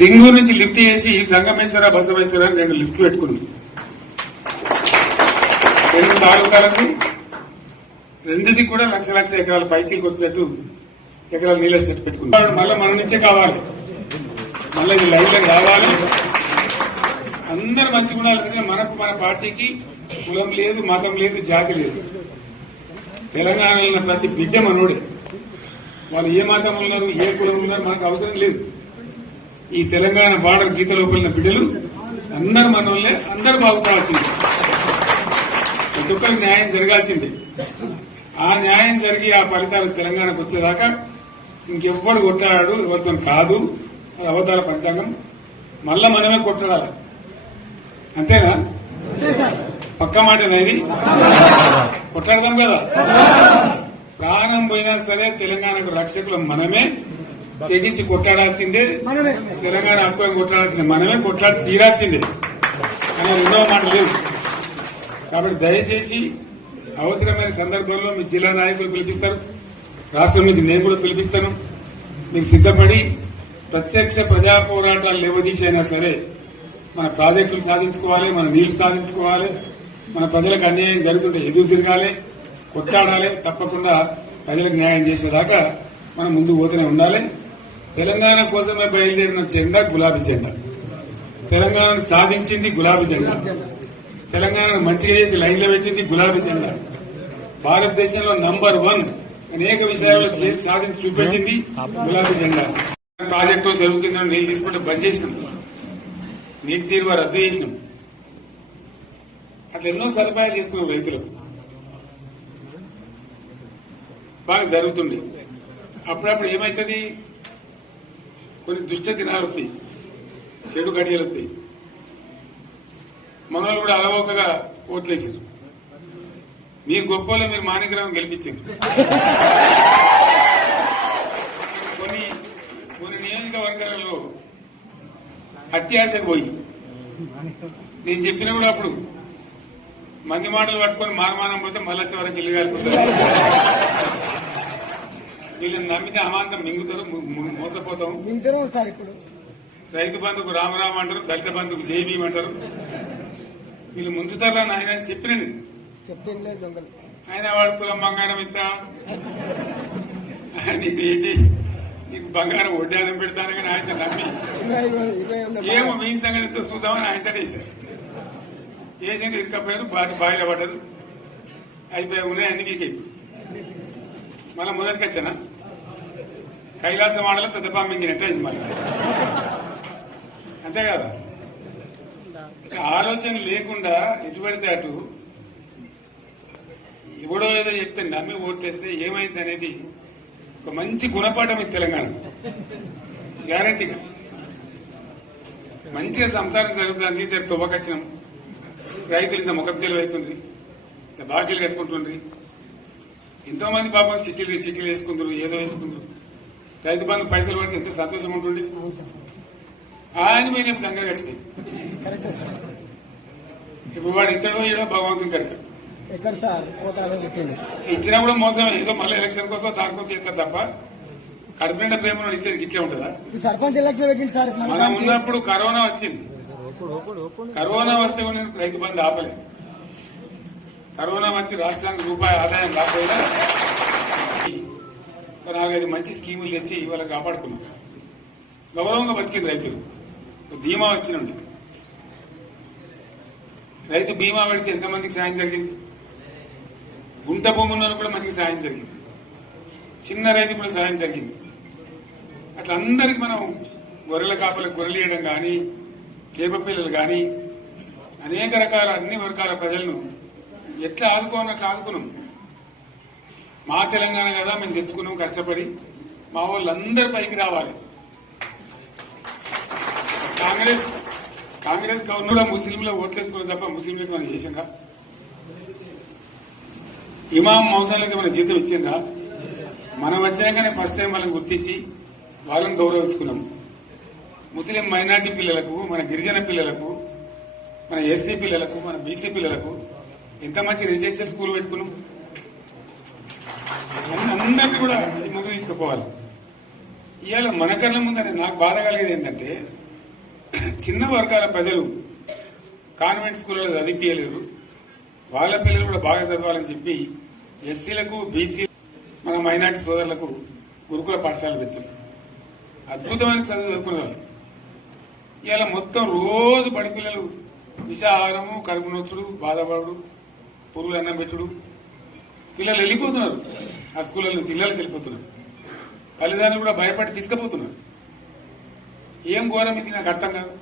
సింగూరు నుంచి లిఫ్ట్ చేసి సంగమేశ్వర బసవేశ్వర అని రెండు లిఫ్ట్లు పెట్టుకుంది రెండు తాలూకాలకి రెండింటికి కూడా లక్ష లక్ష ఎకరాల పైచీలకు వచ్చేట్టు ఎకరాల నీళ్ళ చెట్టు పెట్టుకుంటారు మళ్ళీ మన నుంచే కావాలి. మళ్ళీ ఇది లైన్లోకి రావాలి. అందరు మంచి గుణాలు ఎందుకంటే మనకు మన పార్టీకి కులం లేదు మతం లేదు జాతి లేదు. తెలంగాణలో ప్రతి బిడ్డ మనోడే. వాళ్ళు ఏ మతం ఉన్నారు ఏ కులం ఉన్నారు మనకు అవసరం లేదు. ఈ తెలంగాణ బార్డర్ గీత లోపలిన బిడ్డలు అందరు మనోళ్ళే అందరు బాగుపడాల్సిందే. ప్రతి ఒక్కరికి న్యాయం జరగాల్సిందే. ఆ న్యాయం జరిగి ఆ ఫలితాలు తెలంగాణకు వచ్చేదాకా ఇంకెవ్వడు కొట్లాడాడు ఎవరితో కాదు. అది అవతార పంచాంగం. మళ్ళా మనమే కొట్టాడాలి అంతేనా? పక్క మాట అనేది కొట్లాడదాం కదా. ప్రాణం పోయినా సరే తెలంగాణకు రక్షకులు మనమే. తెగించి కొట్లాడాల్సిందే. తెలంగాణ హక్కులను కొట్లాడాల్సిందే. మనమే కొట్లాడి తీరాల్సిందే. కానీ రెండవ మాట లేదు. కాబట్టి దయచేసి అవసరమైన సందర్భంలో మీ జిల్లా నాయకులు పిలిపిస్తారు. రాష్ట్రం నుంచి నేను కూడా పిలిపిస్తాను. మీరు సిద్ధపడి ప్రత్యక్ష ప్రజా పోరాటాలు లేవదీసైనా సరే మన ప్రాజెక్టులు సాధించుకోవాలి మన నీళ్ళు సాధించుకోవాలి మన ప్రజలకు అన్యాయం జరుగుతుంటే ఎదురు తిరగాలి కొట్లాడాలి తప్పకుండా ప్రజలకు న్యాయం చేసేదాకా మనం ముందు పోతూనే ఉండాలి. తెలంగాణ కోసమే బయలుదేరిన జెండా గులాబీ జెండా. తెలంగాణను సాధించింది గులాబీ జెండా. తెలంగాణను మంచిగా చేసి లైన్లో పెట్టింది గులాబీ జెండా. భారతదేశంలో నంబర్ వన్ అనేక విషయాల్లో చేసి సాధించి చూపెట్టింది గులాబీ జెండా. ప్రాజెక్టు చెరువు కింద తీసుకుంటే బంద్ చేసినాం. నీటి తీరువ రద్దు చేసినాం. అట్లా ఎన్నో సదుపాయాలు చేసుకున్నాం రైతులు. బాగా జరుగుతుంది అప్పుడప్పుడు ఏమవుతుంది కొన్ని దుష్ట దినాలు వస్తాయి. చెడు గడియలు వస్తాయి. మనోళ్ళు కూడా అలవోకగా ఓట్లేసారు మీరు గొప్పలో మీరు మాణిగ్రహం గెలిపించారు. కొన్ని కొన్ని నియోజకవర్గాలలో అత్యాశ పోయి. నేను చెప్పిన కూడా అప్పుడు మంది మాటలు పట్టుకొని మారమానం పోతే మళ్ళీ చివరికి ఇల్లు వీళ్ళని నమ్మితే అమాంతం మింగుతారు మోసపోతాం. ఇప్పుడు. రైతు బంధుకు రామరామ అంటారు దళిత బంధుకు జైబీం అంటారు. వీళ్ళు ముంచుతారా నాయన అని చెప్పిన ఆయన వాడు తులం బంగారం ఇంత నీకు ఏంటి? నీకు బంగారం వడ్డానం పెడతాను కానీ ఆయన నమ్మి. ఏమో మీ సంగతి ఎంతో చూద్దామని ఆయన వేశారు వేసింది ఇరుకపోయారు బాగా బాయిలో పడ్డారు. అయిపోయి ఉన్నాయి అన్ని మీకు మళ్ళీ మొదటికి వచ్చానా? కైలాసం ఆడలో పెద్ద పామింగినట్టు అయింది మళ్ళీ? అంతే కదా. ఆలోచన లేకుండా ఎటు పడితే అటు ఎవడో ఏదో చెప్తే నమ్మి ఓట్లేస్తే ఏమైంది అనేది ఒక మంచి గుణపాఠం ఇది తెలంగాణ. గ్యారంటీగా మంచిగా సంసారం జరుగుతుంది జర తువ్వకచ్చినాం రైతులు ఇంత ముఖం తెలివైతుంది. ఇంత బాకీలు కట్టుకుంటుండ్రి. ఎంతో మంది పాపం సిటీలు సిటీలు వేసుకుందరు ఏదో వేసుకుందరు. రైతు బంధు పైసలు పడితే ఎంత సంతోషం ఉంటుంది? ఆయన కట్టినాయి కరెక్టే సార్ ఇప్పుడు వాడు ఇద్దడో ఏడో భగవంతుని పెట్టింది ఇచ్చినప్పుడు మోసమే. ఏదో మళ్ళీ ఎలక్షన్ కోసం దానికోసం చేస్తారు తప్ప కడుపు నిండా ప్రేమ ఇచ్చేది ఇట్లే ఉంటుందా? మన. ఉన్నప్పుడు కరోనా వచ్చింది. కరోనా వస్తే కూడా నేను రైతు బంధు ఆపలేదు కరోనా వచ్చి రాష్ట్రానికి రూపాయి ఆదాయం రాకపోయినా ఒక నాలుగైదు మంచి స్కీములు తెచ్చి ఇవాళ కాపాడుకున్నాం. గౌరవంగా బతికింది రైతులు. ధీమా వచ్చినండి రైతు బీమా పెడితే ఎంతమందికి సాయం జరిగింది? గుంట భూములను ఉన్న కూడా మంచిగా సాయం జరిగింది. చిన్న రైతు కూడా సాయం జరిగింది. అట్లా అందరికి మనం గొర్రెల కాపలకు గొర్రెలు కానీ చేప పిల్లలు కానీ అనేక రకాల అన్ని వర్గాల ప్రజలను ఎట్లా ఆదుకోనట్లు ఆదుకున్నాం. మా తెలంగాణ కదా మేము తెచ్చుకున్నాం కష్టపడి. మా వాళ్ళందరి పైకి రావాలి. కాంగ్రెస్ కాంగ్రెస్ గవర్నర్ ముస్లింల ఓట్లేసుకుని తప్ప ముస్లింలకు మనం చేసిందా ఇమాం మౌసాలకి మన జీతం ఇచ్చిందా మనం వచ్చినాకనే ఫస్ట్ టైం వాళ్ళని గుర్తించి వాళ్ళని గౌరవించుకున్నాం. ముస్లిం మైనార్టీ పిల్లలకు మన గిరిజన పిల్లలకు మన ఎస్సీ పిల్లలకు మన బీసీ పిల్లలకు ఎంత మంచి రెసిడెన్షియల్ స్కూల్ పెట్టుకున్నాం. అందరినీ కూడా ముందుకు తీసుకుపోవాలి. ఇవాళ మన కళ్ళ ముందర నాకు బాధ కలిగేది ఏంటంటే చిన్న వర్గాల ప్రజలు కాన్వెంట్ స్కూళ్ళలో చదివిపించలేరు వాళ్ళ పిల్లలు కూడా బాగా చదవాలని చెప్పి ఎస్సీలకు బీసీ మన మైనార్టీ సోదరులకు గురుకుల పాఠశాల పెట్టారు. అద్భుతమైన చదువు చదువుకునే వాళ్ళు. ఇవాళ మొత్తం రోజు బడి పిల్లలు విషాహారము కడుపు నొచ్చుడు బాధపడు పురుగులు అన్నం పెట్టుడు పిల్లలు వెళ్ళిపోతున్నారు. ఆ స్కూళ్ళ నుంచి ఇళ్ళకి వెళ్ళిపోతున్నారు. తల్లిదండ్రులు కూడా భయపడి తీసుకుపోతున్నారు. ఏం ఘోరం ఇది నాకు అర్థం కాదు.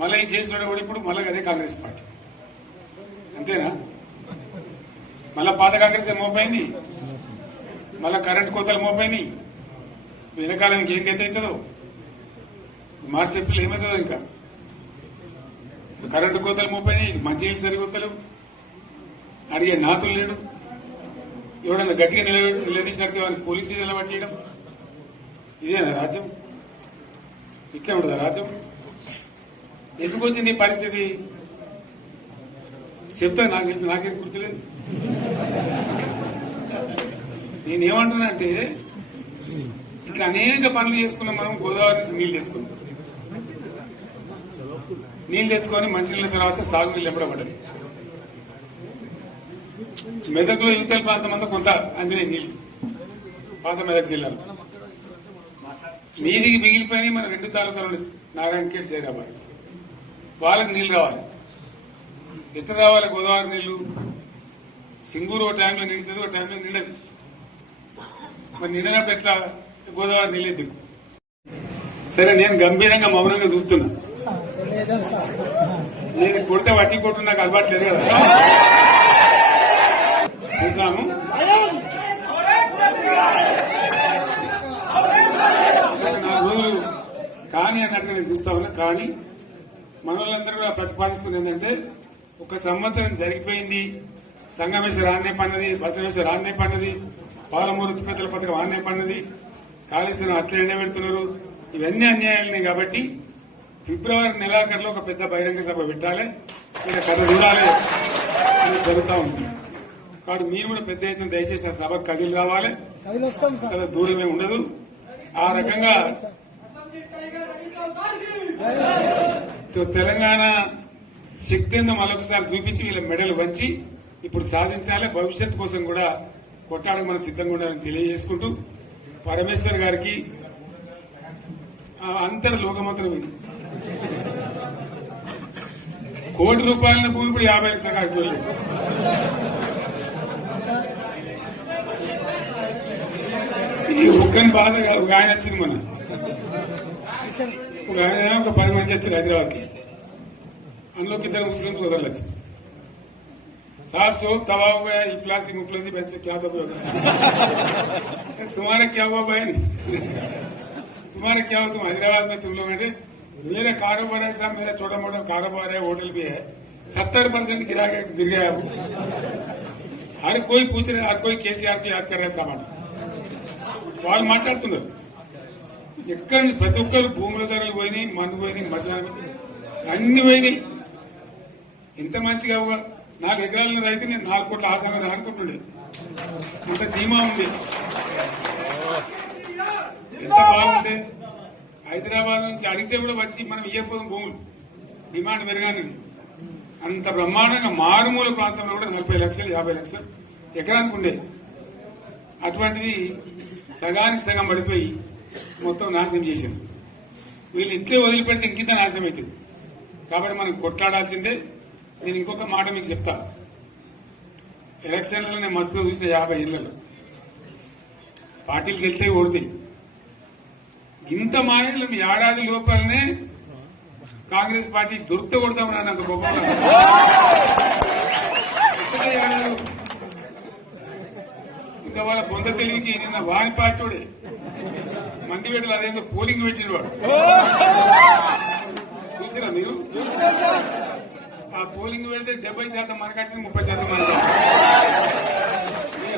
మళ్ళీ ఇది చేసిన కూడా ఇప్పుడు మళ్ళీ అదే కాంగ్రెస్ పార్టీ. అంతేనా? మళ్ళా పాత కాంగ్రెస్ మోపోయింది మళ్ళా కరెంట్ కోతలు మోపోయినాయి వెనకాలం ఇంకేం గతి అవుతుందో? మార్చి ఏప్రిల్ ఏమవుతుందో ఇంకా? కరెంటు కోతలు మోపోయినాయి మంచి సరికొత్తలు అడిగే నాతులు లేడు. ఎవడన్నా గట్టిగా నిలబెట్టి నిలదీసినట్టు వాడిని పోలీసు నిలబెట్టడం? ఇదేనా రాజ్యం? ఇట్లా ఉండదా రాజ్యం? ఎందుకు వచ్చింది ఈ పరిస్థితి? చెప్తా నాకు తెలిసి నాకేం గుర్తులేదు. నేనేమంటున్నా అంటే ఇట్లా అనేక పనులు చేసుకున్నాం మనం గోదావరి నుంచి నీళ్ళు తెచ్చుకున్నాం. నీళ్ళు తెచ్చుకొని మంచినీళ్ళ తర్వాత సాగునీళ్ళు ఎంబడబడ్డాయి మెదక్లో యువతల ప్రాంతం అంతా కొంత అందినే నీళ్ళు పాత మెదక్ జిల్లాలో. మీదికి మిగిలిపోయి మన రెండు తాలూకాలు నారాయణఖేడ్ జైరాబాద్. వాళ్ళకి నీళ్ళు కావాలి. ఎట్లా రావాలి గోదావరి నీళ్ళు సింగూరు ఒక టైంలో నిండుతుంది ఒక టైంలో నిండదు. మరి నిండినప్పుడు ఎట్లా గోదావరి నీళ్ళు దిక్కు సరే నేను గంభీరంగా మౌనంగా చూస్తున్నా. నేను కొడితే వట్టి కొట్టు నాకు అలవాటు లేదు కదా. చూద్దాము నాలుగు రోజులు కానీ అన్నట్టుగా నేను చూస్తా ఉన్నా. కానీ మనోళ్ళందరూ కూడా ప్రతిపాదిస్తుంది ఏంటంటే ఒక సంవత్సరం జరిగిపోయింది సంగమేశ్వర రాన్నే పన్నది బసవేశ్వర రాన్నే పండది పాలమూరు ఉత్పత్తుల పథకం ఆన్నే పన్నది కాళేశ్వరం అట్లా ఎండబెడుతున్నారు ఇవన్నీ అన్యాయాలనే కాబట్టి ఫిబ్రవరి నెలాఖరులో ఒక పెద్ద బహిరంగ సభ పెట్టాలి. ఇక్కడ కథ చూడాలి అని జరుగుతూ ఉంది. కాబట్టి మీరు కూడా పెద్ద ఎత్తున దయచేసి ఆ సభకు కదిలి రావాలి. దూరమే ఉండదు. ఆ రకంగా తెలంగాణ శక్తి మరొకసారి చూపించి వీళ్ళ మెడలు వంచి ఇప్పుడు సాధించాలి. భవిష్యత్ కోసం కూడా కొట్టాడకు మనం సిద్ధంగా ఉండాలని తెలియజేసుకుంటూ పరమేశ్వర్ గారికి అంతటి లోకమంత్రం ఇది. కోటి రూపాయల భూమి ఇప్పుడు యాభై లక్షల ఈ ఒక్కని బాధ కాదు, ఒక ఆయన వచ్చింది మన ఒక ఆయన ఒక పది మంది వచ్చారు హైదరాబాద్కి అందులోకి ఇద్దరు ముస్లిం సోదరులు వచ్చారు साहब सोप तबाह हो गया इफलासी मुफलसी बच्चे क्या दबे हो गए तुम्हारा क्या हुआ बहन तुम्हारा क्या हुआ तुम हैदराबाद में तुम लोग हैं मेरा कारोबार है साहब मेरा छोटा मोटा कारोबार है होटल भी है सत्तर परसेंट गिरा के गिर गया अब हर कोई पूछ रहे हर कोई केसीआर को याद कर रहे सामान వాళ్ళు మాట్లాడుతున్నారు. ఎక్కడ నుంచి ప్రతి ఒక్కరు భూముల ధరలు పోయినాయి మందు పోయినాయి మసాలా అన్ని పోయినాయి. ఎంత మంచిగా అవ్వ? నాలుగు ఎకరాల రైతు నేను నాలుగు కోట్ల ఆసాగా అనుకుంటుండే అంత ధీమా ఉంది. ఎంత బాగుంటే హైదరాబాద్ నుంచి అడిగితే కూడా వచ్చి మనం ఇయ్యకపోదాం భూములు. డిమాండ్ పెరగానే అంత బ్రహ్మాండంగా మారుమూల ప్రాంతంలో కూడా నలభై లక్షలు యాభై లక్షలు ఎకరానికి ఉండే. అటువంటిది సగానికి సగం పడిపోయి మొత్తం నాశనం చేశారు. వీళ్ళు ఇట్లే వదిలిపెడితే ఇంకింత నాశనం అవుతుంది. కాబట్టి మనం కొట్లాడాల్సిందే. నేను ఇంకొక మాట మీకు చెప్తా. ఎలక్షన్లలో నేను మస్తుగా చూస్తే యాభై ఇళ్ళలో. పార్టీలు గెలితే ఓడితాయి. ఇంత మాయలు మీ ఏడాది లోపలనే కాంగ్రెస్ పార్టీ దొరికితే కొడతామని అన్నంత గొప్ప ఏడాది. ఇంకా వాళ్ళ బొంద తెలివికి నిన్న వాని పార్టీడే మంది పెట్టలు అదేందో పోలింగ్ పెట్టిన వాడు. చూసారా మీరు? ఆ పోలింగ్ పెడితే డెబ్బై శాతం మనకు వచ్చింది ముప్పై శాతం మనకు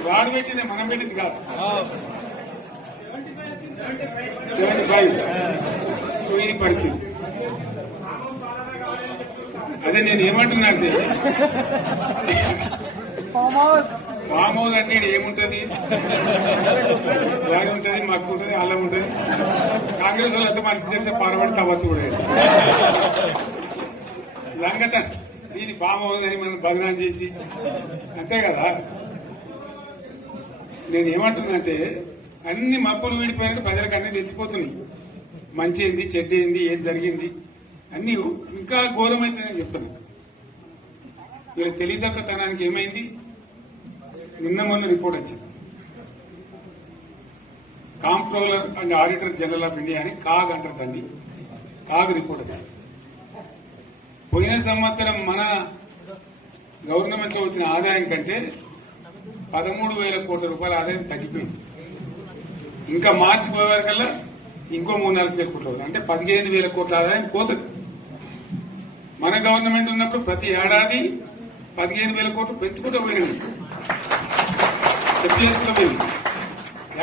వాడు పెట్టింది మనం పెట్టింది కాదు. సెవెంటీ ఫైవ్ ఈ పరిస్థితి. అదే నేను ఏమంటున్నా అంటే ఫామ్ హౌస్ అంటే ఏముంటది? వారి ఉంటది మక్కు ఉంటది అల్లం ఉంటది కాంగ్రెస్ వాళ్ళు అయితే మనిషి చేస్తే పారబడి తవ్వచ్చు కూడా. సంగత దీని ఫామ్ హౌస్ అని మనం బదనాం చేసి అంతే కదా? నేను ఏమంటున్నానంటే అన్ని మబ్బులు వీడిపోయినట్టు ప్రజలకు అన్ని తెలిసిపోతున్నాయి. మంచి ఏంది చెడ్డ ఏంది ఏం జరిగింది? అన్ని ఇంకా ఘోరమైందని చెప్తున్నా. వీళ్ళ తెలియదక్కతనానికి ఏమైంది? నిన్న మొన్న రిపోర్ట్ వచ్చింది. Comptroller and auditor general of India అని కాగ్ అంటారు దాన్ని. కాగ్ రిపోర్ట్ వచ్చింది. పోయిన సంవత్సరం మన గవర్నమెంట్లో వచ్చిన ఆదాయం కంటే పదమూడు వేల కోట్ల రూపాయల ఆదాయం తగ్గిపోయింది. ఇంకా మార్చి పోయే ఇంకో మూడు నాలుగు వేల కోట్లు అవుతుంది అంటే పదిహేను వేల కోట్ల ఆదాయం పోతుంది. మన గవర్నమెంట్ ఉన్నప్పుడు ప్రతి ఏడాది పదిహేను వేల కోట్లు పెంచుకుంటూ పోయినాడు చెప్పేసుకుంటూ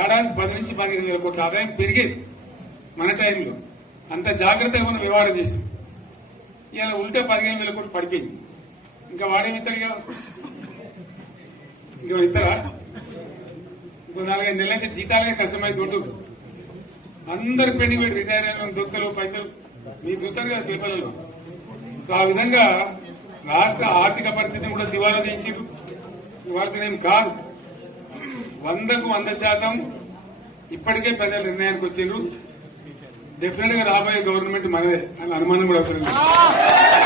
ఏడాది పది నుంచి పదిహేను వేల కోట్ల ఆదాయం పెరిగేది మన టైంలో అంత జాగ్రత్తగా మనం వివాడ చేస్తాం. ఇలా ఉల్టా పదిహేను వేల కోట్లు పడిపోయింది. ఇంకా వాడేమి ఇస్తాడుగా ఇంకా ఇస్తారా ఇంకో నాలుగైదు నెలల నుంచి జీతాలకే కష్టమై దొడ్డు అందరు పెండింగ్ పెట్టి రిటైర్ అయిన దొరుకుతలు పైసలు. మీరు చూస్తారు కదా పేపర్లలో. సో ఆ విధంగా రాష్ట్ర ఆర్థిక పరిస్థితిని కూడా దివాలా తీయించారు ఇవాళనేం కాదు. వందకు వంద శాతం ఇప్పటికే పెద్ద నిర్ణయానికి వచ్చిండ్రు. డెఫినెట్గా రాబోయే గవర్నమెంట్ మనదే అని అనుమానం కూడా అవసరం లేదు.